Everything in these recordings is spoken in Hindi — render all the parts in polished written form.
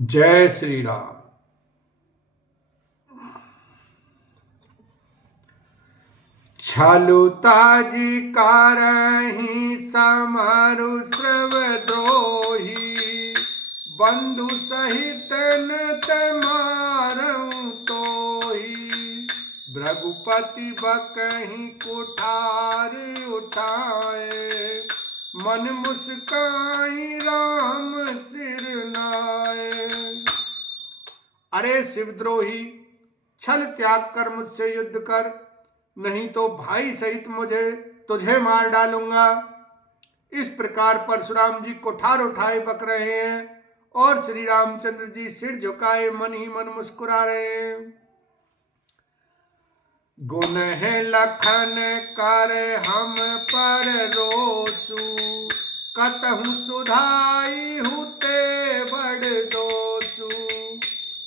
जय श्री राम। छलुताजी कारहि समरु श्रव द्रोही, बंधु सहित नत मारऊ तोही। भृगुपति बकहि कुठार उठाए, मन मुस्काई राम सिर नाए। अरे शिवद्रोही, छल त्याग कर मुझसे युद्ध कर, नहीं तो भाई सहित तुझे मार डालूंगा। इस प्रकार परशुराम जी कुठार उठाए बक रहे हैं और श्री रामचंद्र जी सिर झुकाए मन ही मन मुस्कुरा रहे हैं। गुण है लखन कर हम पर रोसु, कतहु सुधाई हुते बड़ दोसु।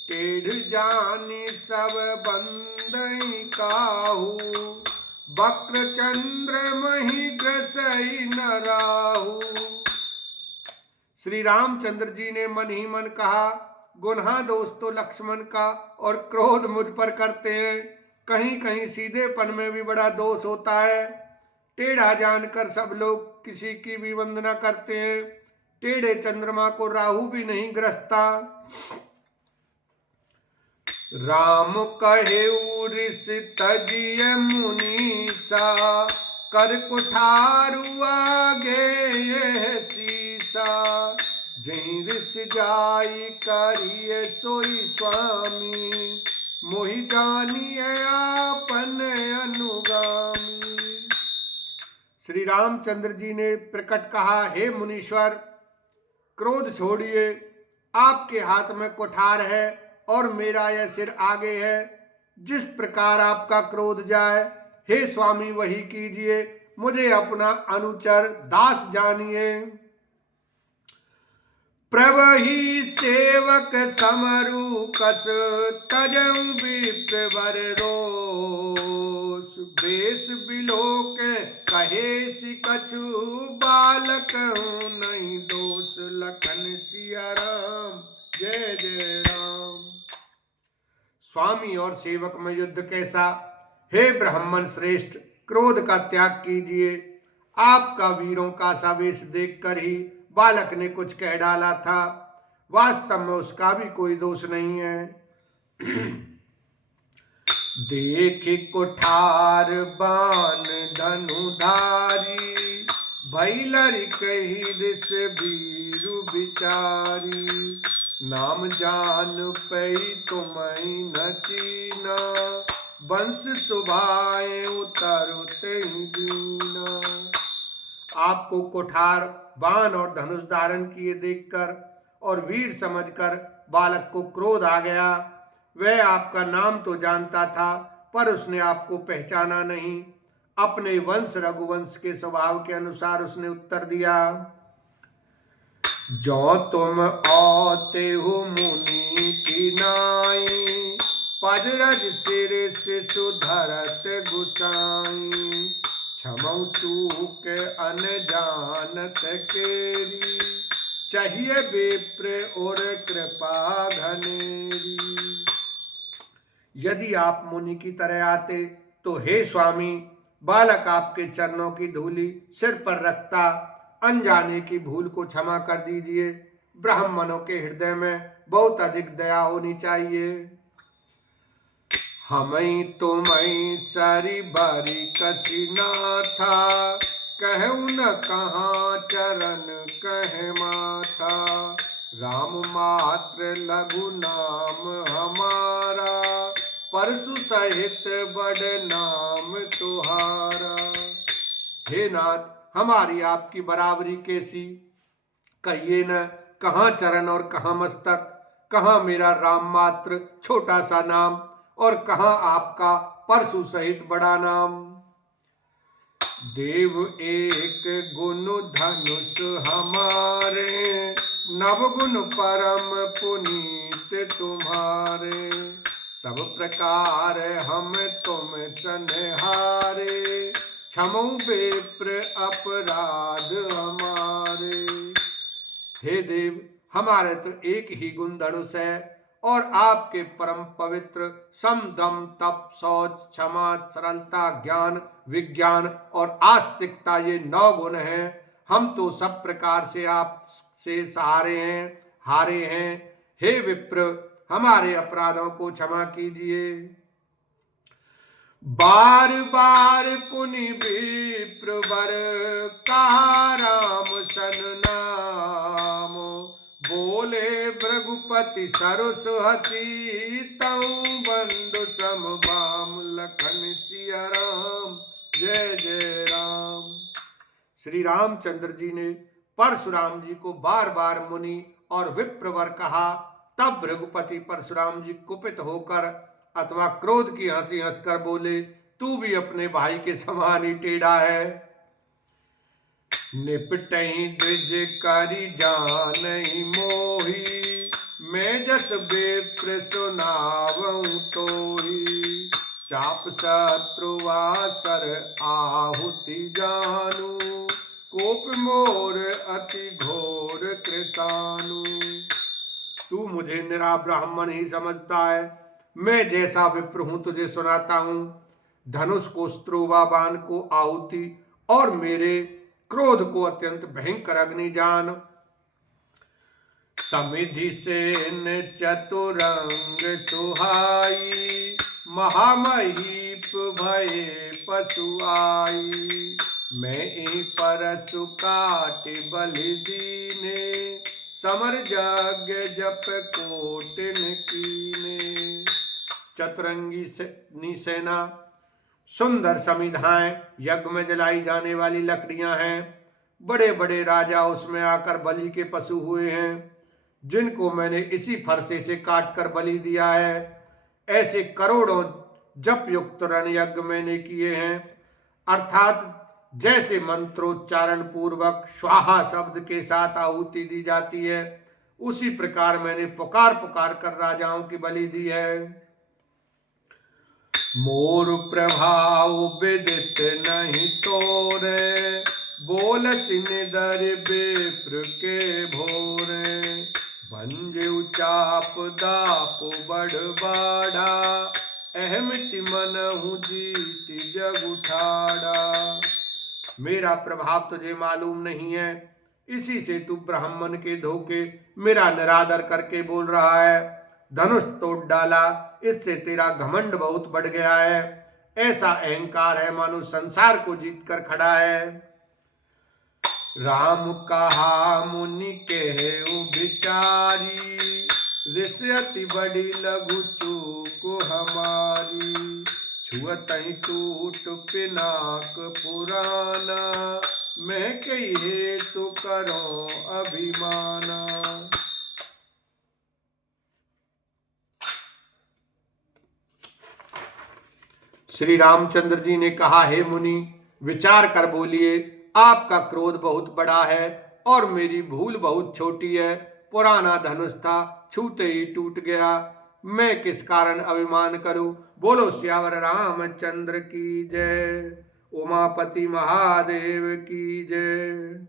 टेढ़ जानी सब बंदई काहू, वक्र चंद्र मही ग्रसई न राहु। श्री रामचंद्र जी ने मन ही मन कहा, गुनाह दोष तो लक्ष्मण का और क्रोध मुझ पर करते हैं। कहीं कहीं सीधेपन में भी बड़ा दोष होता है। टेढ़ा जानकर सब लोग किसी की भी वंदना करते हैं। टेढ़े चंद्रमा को राहु भी नहीं ग्रसता। राम कहेउ ऋषि तजिय मुनीसा, कर कुठारु आगे यह सीसा। जहीं ऋषि जाई करिए सोई स्वामी, मोहि जानिए आपन अनुगामी। श्री रामचंद्र जी ने प्रकट कहा, हे मुनीश्वर, क्रोध छोड़िए। आपके हाथ में कुठार है और मेरा यह सिर आगे है। जिस प्रकार आपका क्रोध जाए, हे स्वामी वही कीजिए। मुझे अपना अनुचर दास जानिए। प्रवही सेवक समरु कस, तजऊ विप्रवर रोष। बेस बिलोक कहे सि कछु, बालक हूँ नहीं दोष। लखन सिया राम जय जय राम। स्वामी और सेवक में युद्ध कैसा। हे ब्राह्मण श्रेष्ठ, क्रोध का त्याग कीजिए। आपका वीरों का सा वेश देखकर ही बालक ने कुछ कह डाला था। वास्तव में उसका भी कोई दोष नहीं है। देख कुठार बाण धनुधारी, भैलर कही ऋष वीरु विचारी। नाम जान पई तुम्हें न चीना, वंश सुभाए उतरते दीना। आपको कुठार बाण और धनुष धारण किए देखकर और वीर समझकर बालक को क्रोध आ गया। वह आपका नाम तो जानता था, पर उसने आपको पहचाना नहीं। अपने वंश रघुवंश के स्वभाव के अनुसार उसने उत्तर दिया, जो तुम आते हो मुनि की नाई, पजरज सिर से सुधरत गुसाई। क्षमौ चूक अनजानत केरी, चाहिए विप्र और कृपा घनेरी। यदि आप मुनि की तरह आते तो हे स्वामी, बालक आपके चरणों की धूलि सिर पर रखता। अनजाने की भूल को क्षमा कर दीजिए। ब्राह्मणों के हृदय में बहुत अधिक दया होनी चाहिए। हमई तुमई सरी बारी कसी नाथा, कहू न कहाँ चरण कह माथा। राम मात्र लघु नाम हमारा, परशु सहित बड़ नाम तुहारा। हे नाथ, हमारी आपकी बराबरी कैसी। कहिए न, कहाँ चरण और कहाँ मस्तक, कहाँ मेरा राम मात्र छोटा सा नाम और कहाँ आपका परशु सहित बड़ा नाम। देव एक गुण धनुष हमारे, नवगुण परम पुनीत तुम्हारे। सब प्रकार हम तुम सनहारे, क्षमो विप्र अपराध हमारे। हे देव, हमारे तो एक ही गुण धनुष है और आपके परम पवित्र सम दम तप शौच क्षमा सरलता ज्ञान विज्ञान और आस्तिकता ये 9 गुण हैं। हम तो सब प्रकार से आपसे हारे हैं। हे विप्र, हमारे अपराधों को क्षमा कीजिए। बार बार पुनि विप्रवर कहा राम सन नाम, बोले भृगुपति सरस हसी तऊ बंधु सम बाम लखन सिया राम। जय जय राम। श्री रामचंद्र जी ने परशुराम जी को बार बार मुनि और विप्रवर कहा। तब भृगुपति परशुराम जी कुपित होकर अथवा क्रोध की हंसी हंसकर बोले, तू भी अपने भाई के समान ही टेढ़ा है। निपटहि द्विज करि जानहि मोहि, मैं जस विप्र सुनावहु तोहि। चाप शत्रु वासर आहुति जानु, कोप मोर अति घोर कृतानु। तू मुझे निरा ब्राह्मण ही समझता है। मैं जैसा विप्र हूं तुझे सुनाता हूं। धनुष को स्त्रोवा बाण को आहुति और मेरे क्रोध को अत्यंत भयंकर अग्नि जान। समिधि सेन चतुरंग सुहाई, महामहीप भये पशु आई। मैं परशु काट बलि दीने, समर यज्ञ जप कोटिन कीने। चतुरंगी सेना, सुंदर समिधाएं, यज्ञ में जलाई जाने वाली लकड़ियां हैं। बड़े बड़े राजा उसमें आकर बलि के पशु हुए हैं, जिनको मैंने इसी फरसे से काट कर बलि दिया है। ऐसे करोड़ों जप युक्त रण यज्ञ मैंने किए हैं। अर्थात जैसे मंत्रोच्चारण पूर्वक स्वाहा शब्द के साथ आहुति दी जाती है, उसी प्रकार मैंने पुकार पुकार कर राजाओं की बलि दी है। मोर प्रभाव विदित नहीं तोरे, बोलत निदर विप्र के भोरे। भंजु चाप दाप बड़ बाड़ा, अहमिति मनहु जीति जग उठाड़ा। मेरा प्रभाव तुझे मालूम नहीं है, इसी से तू ब्राह्मण के धोखे मेरा निरादर करके बोल रहा है। धनुष तोड़ डाला, इससे तेरा घमंड बहुत बढ़ गया है। ऐसा अहंकार है मानो संसार को जीत कर खड़ा है। राम कहा मुनि कहेउ विचारी, ऋष अति बड़ी लघु चूक हमारी। छुअतहि टूट पिनाक पुराना, मैं कही हेतु करो अभिमाना। श्री रामचंद्र जी ने कहा, हे मुनि, विचार कर बोलिए। आपका क्रोध बहुत बड़ा है और मेरी भूल बहुत छोटी है। पुराना धनुष था, छूते ही टूट गया। मैं किस कारण अभिमान करूं? बोलो सियावर रामचंद्र की जय। उमापति महादेव की जय।